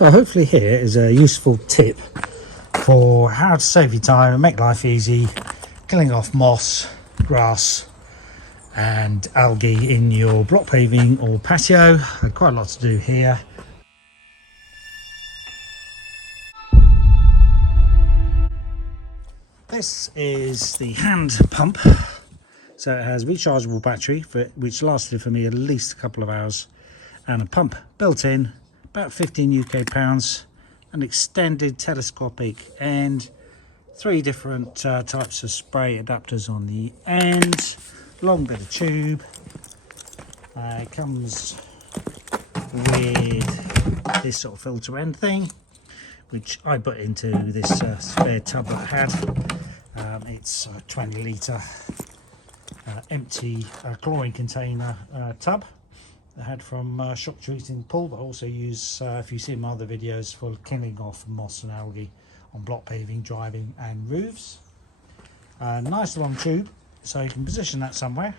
So hopefully here is a useful tip for how to save your time and make life easy, killing off moss, grass and algae in your block paving or patio. Quite a lot to do here. This is the hand pump. So it has rechargeable battery which lasted for me at least a couple of hours, and a pump built in, about 15 UK pounds, an extended telescopic end, 3 different types of spray adapters on the end, long bit of tube. It comes with this sort of filter end thing, which I put into this spare tub that I had. It's a 20 litre empty chlorine container tub I had from shock treating pool, but also use, if you see my other videos, for killing off moss and algae on block paving, driving and roofs. Nice long tube, so you can position that somewhere.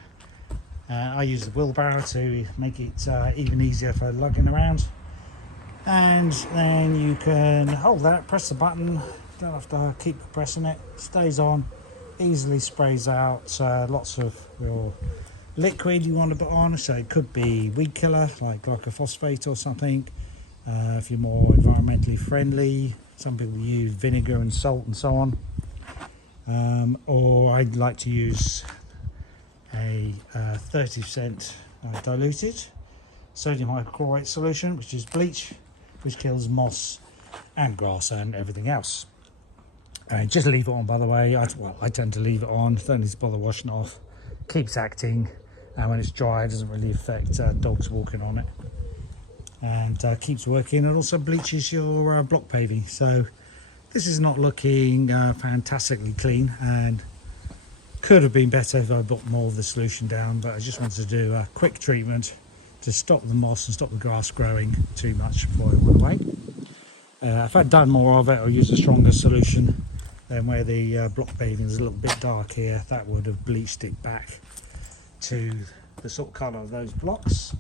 I use the wheelbarrow to make it even easier for lugging around, and then you can hold that, press the button, don't have to keep pressing it, stays on, easily sprays out lots of your liquid you want to put on. So it could be weed killer like glyphosate or something, if you're more environmentally friendly. Some people use vinegar and salt and so on, or I'd like to use a 30% diluted sodium hypochlorite solution, which is bleach, which kills moss and grass and everything else. And just leave it on, by the way. I tend to leave it on, don't need to bother washing it off. Keeps acting, and when it's dry it doesn't really affect dogs walking on it, and keeps working, and also bleaches your block paving. So this is not looking fantastically clean, and could have been better if I put more of the solution down, but I just wanted to do a quick treatment to stop the moss and stop the grass growing too much before it went away. If I'd done more of it or used a stronger solution, then where the block paving is a little bit dark here, that would have bleached it back to the sort of colour of those blocks.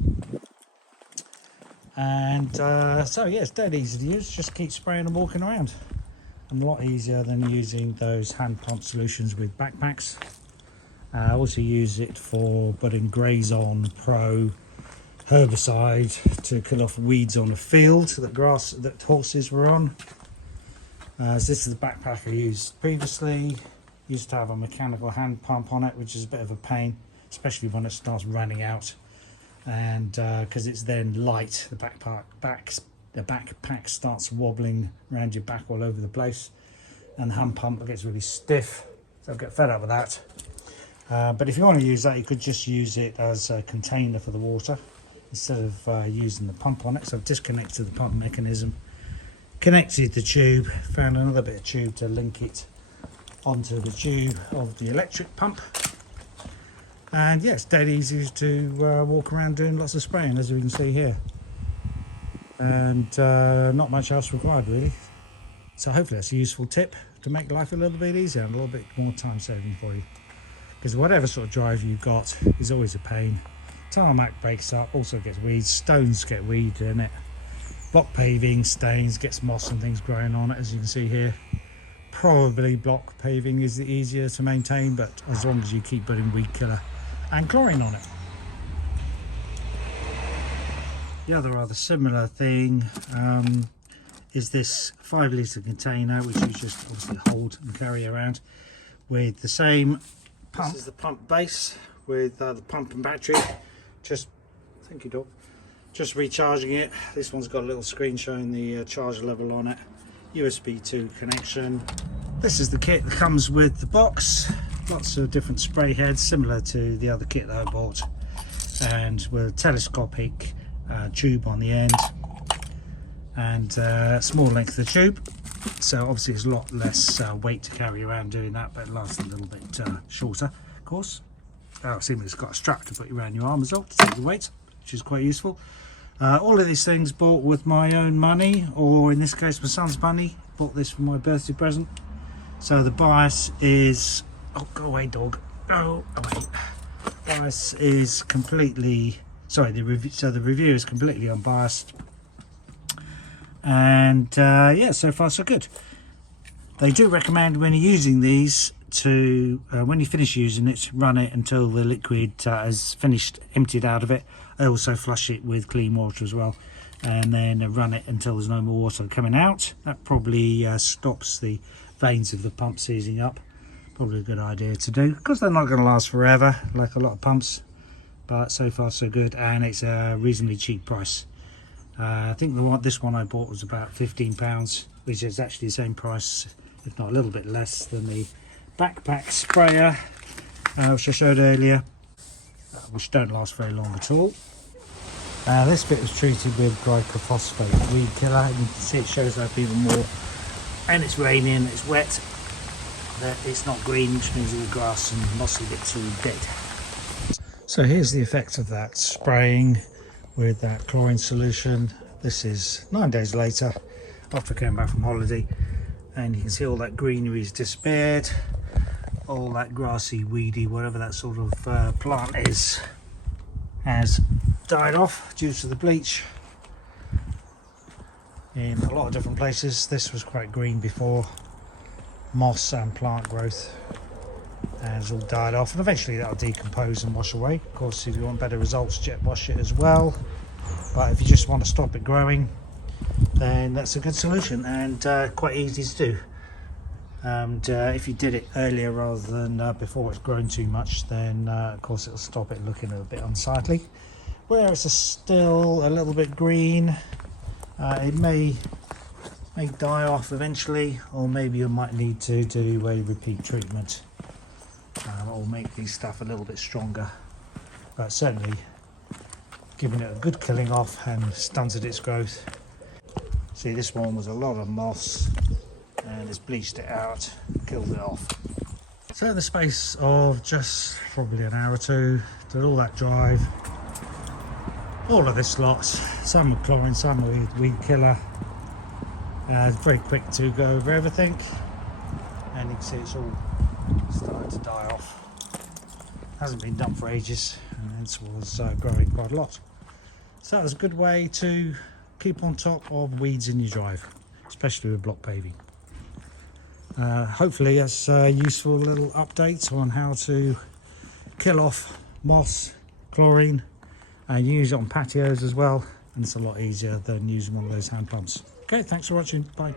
And so yeah, it's dead easy to use, just keep spraying and walking around, and a lot easier than using those hand pump solutions with backpacks. I also use it for putting Grazon Pro herbicide to kill off weeds on a field that horses were on. So this is the backpack I used previously. Used to have a mechanical hand pump on it, which is a bit of a pain, especially when it starts running out, and because it's then light, the backpack starts wobbling around your back all over the place, and the hand pump gets really stiff, so I get fed up with that. But if you want to use that, you could just use it as a container for the water instead of using the pump on it. So I've disconnected the pump mechanism, connected the tube, found another bit of tube to link it onto the tube of the electric pump, and yeah, it's dead easy to walk around doing lots of spraying, as you can see here, and not much else required really. So hopefully that's a useful tip to make life a little bit easier and a little bit more time saving for you, because whatever sort of drive you've got is always a pain. Tarmac breaks up, also gets weeds, stones get weed in it, block paving stains, gets moss and things growing on it, as you can see here. Probably block paving is the easier to maintain, but as long as you keep putting weed killer and chlorine on it. The other rather similar thing is this 5 litre container, which you just obviously hold and carry around with the same pump. This is the pump base with the pump and battery. Thank you, dog. Just recharging it. This one's got a little screen showing the charge level on it. USB 2 connection. This is the kit that comes with the box. Lots of different spray heads, similar to the other kit that I bought, and with a telescopic tube on the end, and small length of tube. So obviously it's a lot less weight to carry around doing that, but it lasts a little bit shorter, of course. Assuming it's got a strap to put around your arm as well to take the weight, which is quite useful. All of these things bought with my own money, or in this case my son's money. Bought this for my birthday present. So the bias is, oh go away dog, go away. Bias is completely, sorry, the review is completely unbiased. And yeah, so far so good. They do recommend when you're using these to, when you finish using it, run it until the liquid is finished, emptied out of it. I also flush it with clean water as well, and then run it until there's no more water coming out. That probably stops the veins of the pump seizing up. Probably a good idea to do, because they're not going to last forever like a lot of pumps, but so far so good, and it's a reasonably cheap price. I think this one I bought was about £15, which is actually the same price, if not a little bit less, than the backpack sprayer which I showed earlier, which don't last very long at all. This bit was treated with glyphosate Weedkiller. You can see it shows up even more, and it's raining, it's wet, but it's not green, which means the grass and mossy bits are dead. So here's the effect of that spraying with that chlorine solution. This is 9 days later after I came back from holiday, and you can see all that greenery's disappeared, all that grassy, weedy, whatever that sort of plant is, has died off due to the bleach in a lot of different places. This was quite green before, moss and plant growth, and it's all died off, and eventually that'll decompose and wash away. Of course, if you want better results, jet wash it as well, but if you just want to stop it growing, then that's a good solution, and quite easy to do. And if you did it earlier rather than before it's grown too much, then of course it'll stop it looking a bit unsightly. Where it's still a little bit green, it may die off eventually, or maybe you might need to do a repeat treatment or make these stuff a little bit stronger, but certainly giving it a good killing off and stunted its growth. See, this one was a lot of moss, and it's bleached it out, killed it off. So in the space of just probably an hour or two, did all that drive, all of this lot, some with chlorine, some with Weedkiller. It's very quick to go over everything, and you can see it's all starting to die off. Hasn't been done for ages, and it was growing quite a lot. So that was a good way to keep on top of weeds in your drive, especially with block paving. Hopefully that's a useful little update on how to kill off moss, chlorine, and use it on patios as well, and it's a lot easier than using one of those hand pumps. Okay, thanks for watching, bye.